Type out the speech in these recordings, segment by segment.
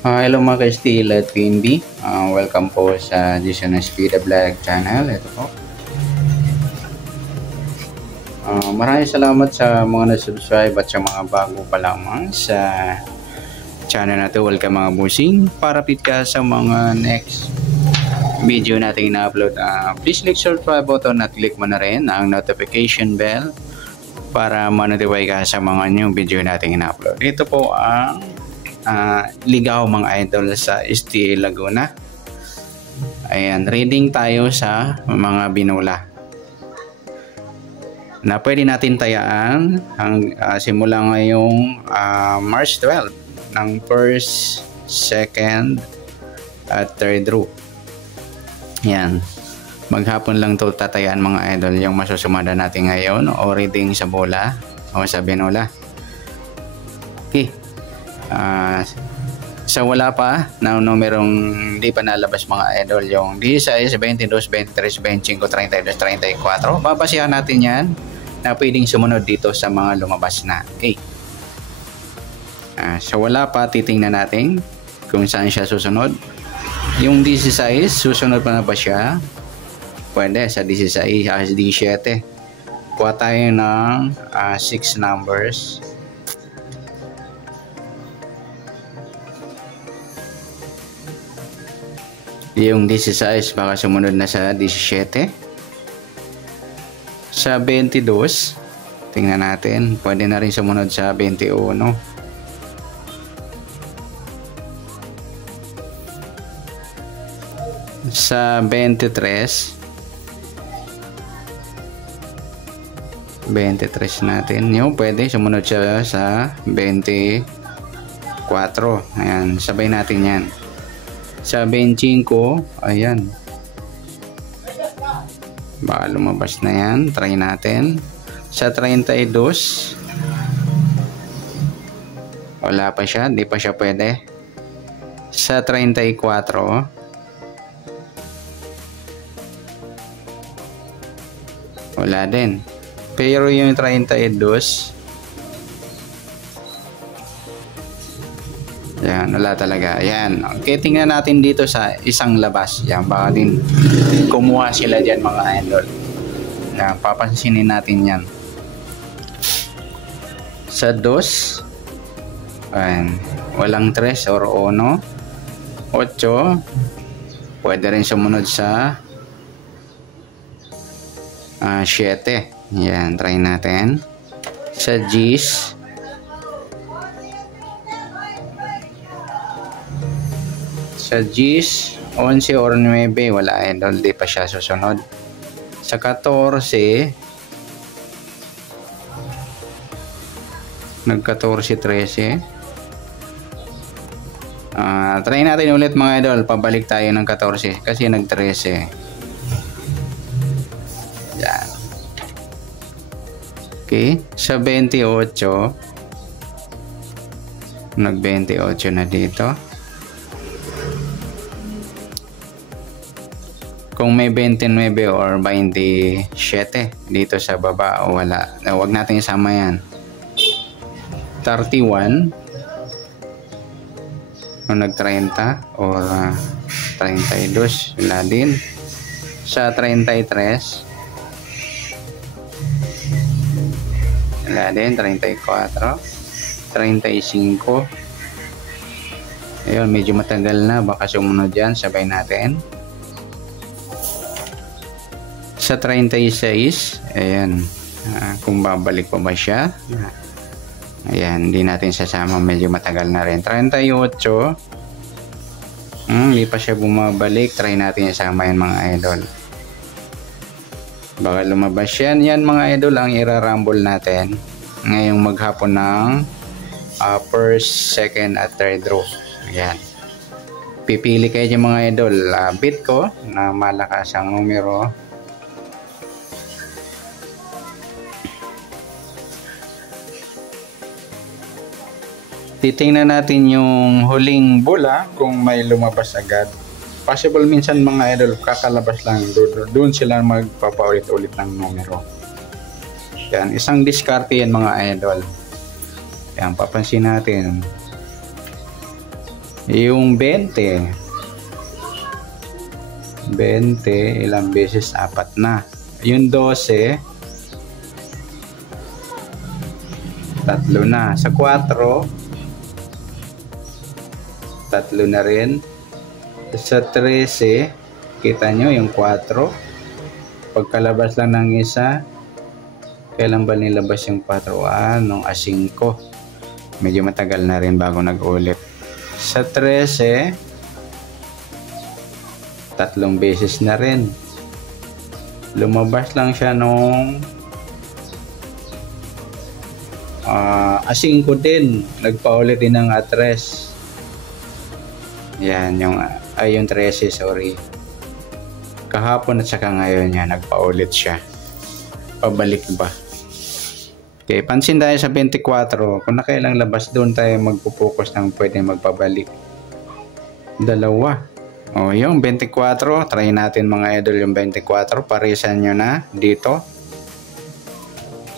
Hello mga ka-Steel at PNB. Welcome po sa Jason Espida Vlog channel. Ito po. Maraming salamat sa mga na-subscribe at sa mga bago pa lamang sa channel natin. Welcome mga busing. Para fit ka sa mga next video natin na-upload. Please click subscribe button at click mo na rin ang notification bell para ma-notify ka sa mga new video natin na-upload. Ito po ang ligaw mga idol sa STA Laguna. Ayan, reading tayo sa mga binula na pwede natin tayaan simula ngayong March 12 ng first, second at third row. Ayan, maghapon lang to tatayaan mga idol yung masusumada natin ngayon o reading sa bola o sa binula. Okay. Sa wala pa na numerong hindi pa nalabas mga idol, yung 16, 22, 23, 25, 32, 34, babasihan natin yan na pwedeng sumunod dito sa mga lumabas na. Okay. Sa wala pa, titingnan natin kung saan siya susunod. Yung 16, susunod pa na ba siya? Pwede sa 16, 17. Kuha tayo ng 6 numbers. Yung 16 baka sumunod na sa 17. Sa 22, tingnan natin, pwede na rin sumunod sa 21. Sa 23 natin, yung pwede sumunod siya sa 24. Ayan, sabay natin yan. Sa 25, ayan, baka lumabas na yan, try natin. Sa 32, wala pa siya, di pa siya pwede. Sa 34, wala din. Pero yung 32, yan, wala talaga. Yan. Okay, tingnan natin dito sa isang labas. Yan, baka din kumuha sila dyan mga idol. Yan, papansinin natin yan. Sa 2, ayan, walang 3 or 1. 8, pwede rin sumunod sa 7. Yan, try natin. Sa 10, sa 10, 11 or 9, wala idol, di pa siya susunod. Sa 14, nag-14, 13. Try natin ulit mga idol, pabalik tayo ng 14 kasi nag-13. Yan. Okay, sa 28, nag-28 na dito. Kung may 29 or 27 dito sa baba o wala, huwag natin isama yan. 31, o nag-30 or 32, wala din. Sa 33, wala din. 34, 35, ayun, medyo matagal na, baka sumunod yan, sabay natin. Sa 36, ayan, kung babalik pa ba siya, ayan, hindi natin sasama, medyo matagal na rin. 38, hindi pa siya bumabalik, try natin isama yan mga idol, baka lumabas yan. Yan mga idol ang irarumble natin ngayong maghapon ng first, second at third row. Ayan, pipili kayo dyan mga idol. Bit ko na malakas ang numero. Titingnan natin yung huling bola kung may lumabas agad. Possible minsan mga idol kakalabas lang, doon sila magpapaulit-ulit ng numero. Yan, isang diskarte yan mga idol. Yan, papansin natin. Yung 20. 20, ilang beses? 4 na. Yung 12, 3 na. Sa 4, 3 na rin. Sa 13, kita nyo yung 4. Pagkalabas lang ng isa, kailan ba nilabas yung 4? Nung 5. Medyo matagal na rin bago nag-ulit. Sa 13, 3 beses na rin. Lumabas lang siya nung 5 din. Nagpaulit din ng 3. Yan, yung 13, sorry. Kahapon at saka ngayon yan, nagpaulit siya. Pabalik ba? Okay, pansin tayo sa 24. Kung nakailang labas, doon tayo magpo-focus ng pwede magpabalik. 2. O, yung 24. Try natin mga idol yung 24. Parisan nyo na dito.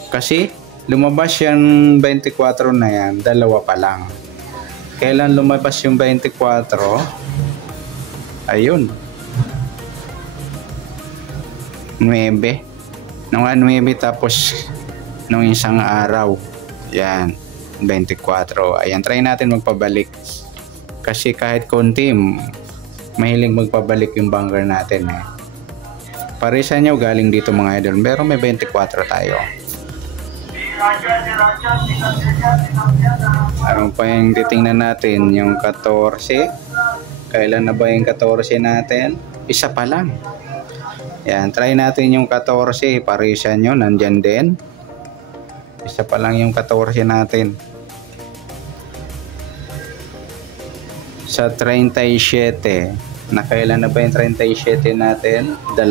Kasi, lumabas yung 24 na yan, 2 pa lang. Kailan lumabas yung 24? Ayun. 9. Nung 9 tapos nung isang araw. Yan. 24. Ayan. Try natin magpabalik. Kasi kahit konti, mahiling magpabalik yung bunker natin. Parisan nyo galing dito mga idol. Pero may 24 tayo. Ano pa yung titingnan natin? Yung 14. Kailan na ba yung 14 natin? Isa pa lang. Yan. Try natin yung 14. Parisan nyo. Nandyan din. Isa pa lang yung 14 natin. Sa 37. Nakailan na ba yung 37 natin? 2.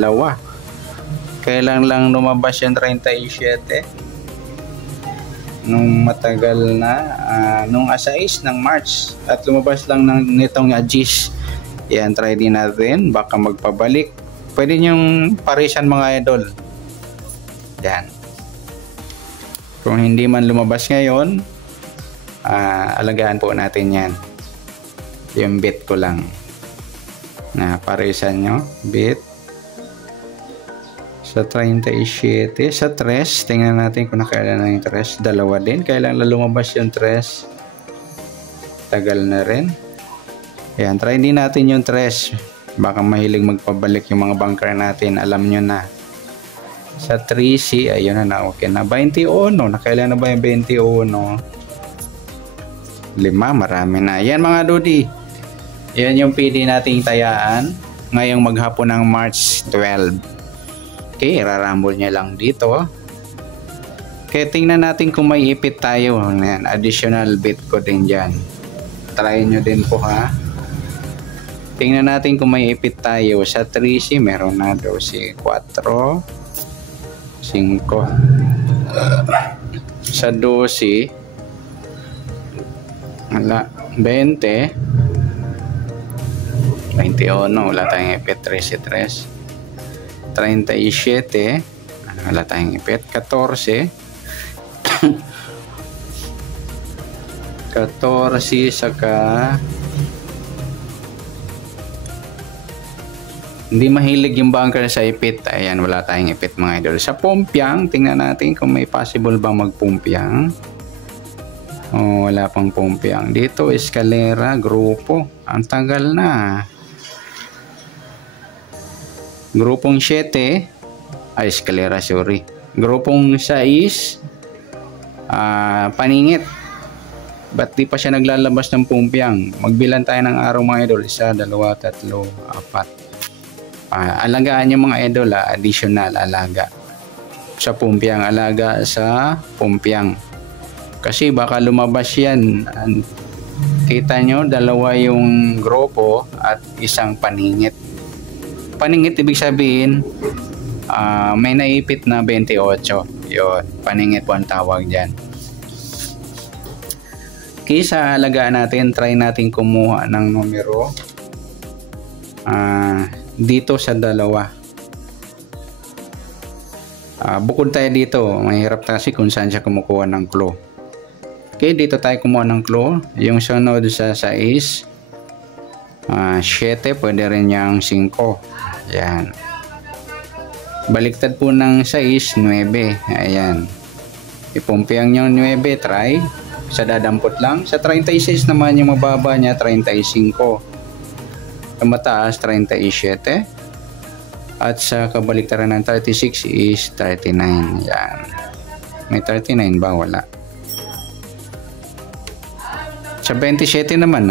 Kailan lang lumabas yung 37? Nung matagal na. Nung 6 ng March. At lumabas lang nitong Agis. Yan. Try din natin. Baka magpabalik. Pwede nyong parisan mga idol. Yan. Kung hindi man lumabas ngayon, alagaan po natin yan. Yung bit ko lang. Na parisan nyo. Bit. Sa 37. Sa 3. Tingnan natin kung nakailan na yung 3. 2 din. Kailan na lumabas yung 3? Tagal na rin. Yan. Try din natin yung 3. Baka mahilig magpabalik yung mga bunker natin. Alam nyo na. Sa 3C, ayun na, okay na. 21, nakailan na ba yung 21? 5, marami na. Yan mga dudi. Yan yung pwede nating tayaan ngayong maghapon ng March 12. Okay, rarambol niya lang dito. Okay, tingnan natin kung may ipit tayo. Yan, additional bit ko din dyan. Try nyo din po ha. Tingnan natin kung may ipit tayo. Sa 3C, meron na daw si 4. 5. Sa 12, wala. 20. 21, wala tayong ipit. 13. 37, wala tayong ipit. 14. 14, saka hindi mahilig yung bunker sa ipit. Ayan, wala tayong ipit mga idol. Sa pumpyang, tingnan natin kung may possible ba magpumpyang. Oh, wala pang pumpyang. Dito, eskalera, grupo. Ang tagal na. Grupong 7. Ay, eskalera, sorry. Grupong 6. Paningit. Ba't di pa siya naglalabas ng pumpyang? Magbilan tayo ng araw mga idol. 1, 2, 3, 4. Alagaan yung mga idol, additional alaga sa pumpyang, alaga sa pumpyang kasi baka lumabas yan. Kita nyo, 2 yung grupo at isang paningit. Paningit ibig sabihin may naipit na 28. Yun, paningit po ang tawag dyan. Kisa alagaan natin, try natin kumuha ng numero dito sa 2. Bukod tayo dito, mahirap kasi kung saan siya kumukuha ng clue. Okay, dito tayo kumuha ng clue. Yung sunod sa 6, 7, pwede rin yung 5. Ayan. Baliktad po ng 6, 9. Ayan. Ipumpiang yung 9, try. Sa dadampot lang. Sa 36 naman yung mababa niya, 35. Sa mataas, 37. At sa kabaliktaran ng 36 is 39. Ayan. May 39 ba? Wala. Sa 27 naman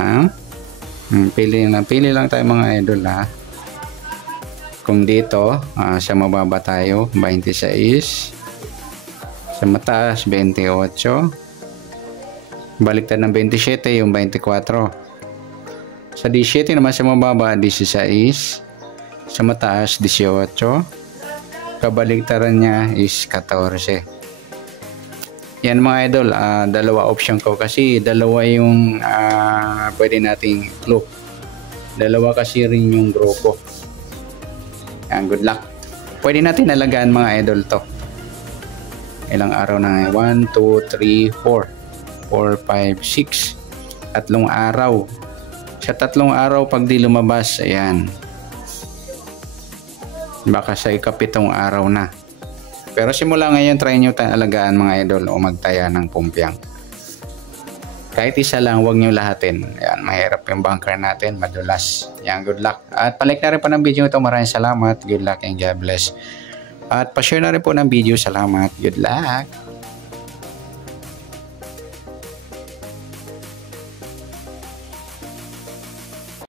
pili lang tayo mga idol Kung dito sa mababa tayo 26, sa mataas 28, baliktad ng 27 yung 24. Sa 17 naman sa mababa 16, sa mataas 18, kabaliktaran niya is 14. Yan mga idol, dalawa option ko kasi dalawa yung pwede nating clue. Dalawa kasi rin yung grupo. Yan, good luck. Pwede natin alagaan mga idol to. Ilang araw na 1, 2, 3, 4, 4, 5, 6. 3 araw. Sa 3 araw pag di lumabas, ayan. Baka sa ika-7 araw na. Pero simula ngayon, try nyo alagaan mga idol o magtaya ng pumpiang. Kahit isa lang, huwag nyo lahatin. Ayan, mahirap yung bunker natin, madulas. Ayan, good luck. At palike na rin po ng video ito. Maraming salamat. Good luck and God bless. At pa-share na rin po ng video. Salamat. Good luck.